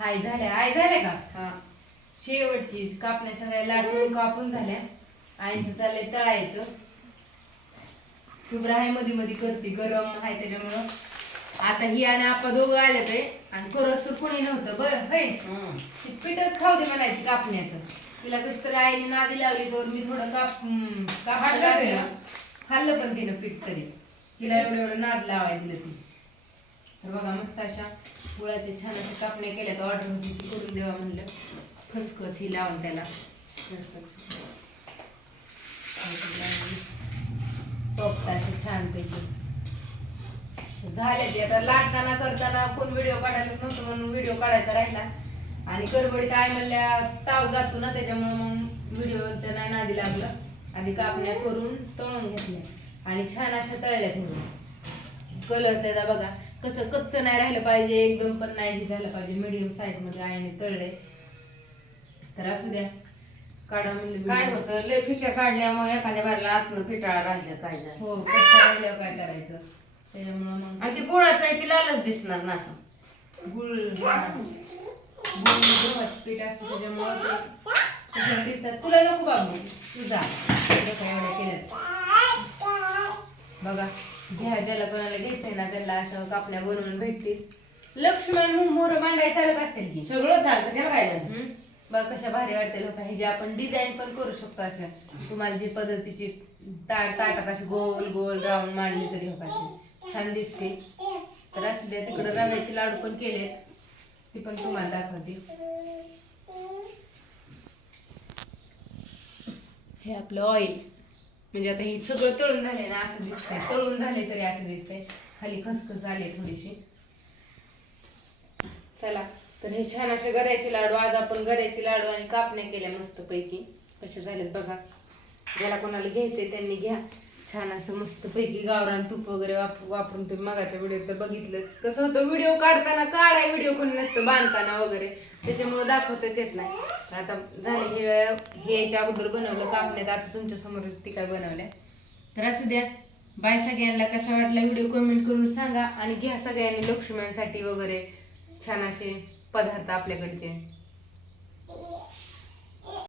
हाय झाल्या. आय झाल्या का? हा. शेवटची कापण्या सगळ्या लाटून कापून झाल्या. आईचं चाललंय तळायचं. शुभ्र आहे मध्ये मध्ये करते. गरम आहे त्याच्यामुळं. आता ही आणि आपा दोघं आले ते आणि करस तर कुणी नव्हतं. बर. ती पिठच खाऊ दे म्हणायची कापण्याचं. तिला कशी तरी आईने नादी लावली तर मी थोडं काप लागलं. खाल्लं पण तिनं पीठ तरी. तिला एवढं एवढं नाद लावायला दिलं ती. तर बघा मस्त अशा गुळाच्या छान अशा कापण्या केल्या तर ऑर्डर होती ती करून देवा म्हणलं. खसखस ही लावून त्याला. सॉफ्ट असे छान पैकी झाले ते. आता लाटताना करताना कोण व्हिडिओ काढायलाच नव्हतं म्हणून व्हिडिओ काढायचा राहिला. आणि करबडीत आहे म्हणल्या ताव जातो ना त्याच्यामुळे मग व्हिडिओच्या नाही नादी लागलं. आधी कापण्या करून तळून घेतल्या. आणि छान अशा तळल्या थोडं कलर त्याचा बघा. कसं कच्च नाही राहिलं पाहिजे एकदम पण नाही झालं पाहिजे. मीडियम साईजमध्ये आईने तळले तर असू द्या. काढा म्हणलं काय. होतं? लय फिक्या काढल्यामुळे एखाद्या बाहेरला आतनं पिटाळा राहिलं काय झालं? हो कच्चा राहिल्यावर काय करायचं? त्याच्यामुळं मग आणि ती गुळाचं आहे ती लालच दिसणार ना असं. गुळ. गुळ गव्हाचं पीठ असतं त्याच्यामुळं ते दिसतात. तुला नको बाबू. तुझा एवढ्या केल्यात बघा. घ्या ज्याला कोणाला घ्यायचंय ना त्याला अशा कापण्या बनवून भेटतील. लक्ष्मण मोर मांडाय चालत असेल की. सगळं चालतं त्याला काय झालं हम्म? बघा कशा भारी वाटते लोक हे जे आपण डिझाईन पण करू शकतो अशा. तुम्हाला जी पद्धतीची ताट ताटात अशी गोल गोल राऊंड मांडली तरी हो अशी छान दिसते. तर असू द्या तिकडं रव्याचे लाडू पण केलेत. ती पण तुम्हाला दाखवते. हे आपलं ऑइल म्हणजे आता हे सगळं तळून झाले ना असं दिसतंय. तळून झाले तरी असं दिसतंय. खाली खसखस झाले थोडीशी. चला तर हे छान असे गऱ्याचे लाडू आज आपण गऱ्याचे लाडू आणि कापण्या केल्या मस्त पैकी कसे झालेत बघा. ज्याला कोणाला घ्यायचंय त्यांनी घ्या. छान असं मस्त पैकी गावरान तूप वगैरे वाप वापरून तुम्ही मगाच्या व्हिडिओ तर बघितलंच. कसं होतं व्हिडिओ काढताना काढाय व्हिडिओ कोणी नसतं बांधताना वगैरे. त्याच्यामुळे दाखवताच येत नाही. आता झाले हे हे याच्या अगोदर बनवलं कापण्यात आता तुमच्यासमोर ती काय बनवल्या. तर असू द्या. बाय सगळ्यांना कसा वाटला व्हिडिओ कमेंट करून सांगा. आणि घ्या सगळ्यांनी लक्ष्मणसाठी वगैरे छान असे पदार्थ आपल्याकडचे.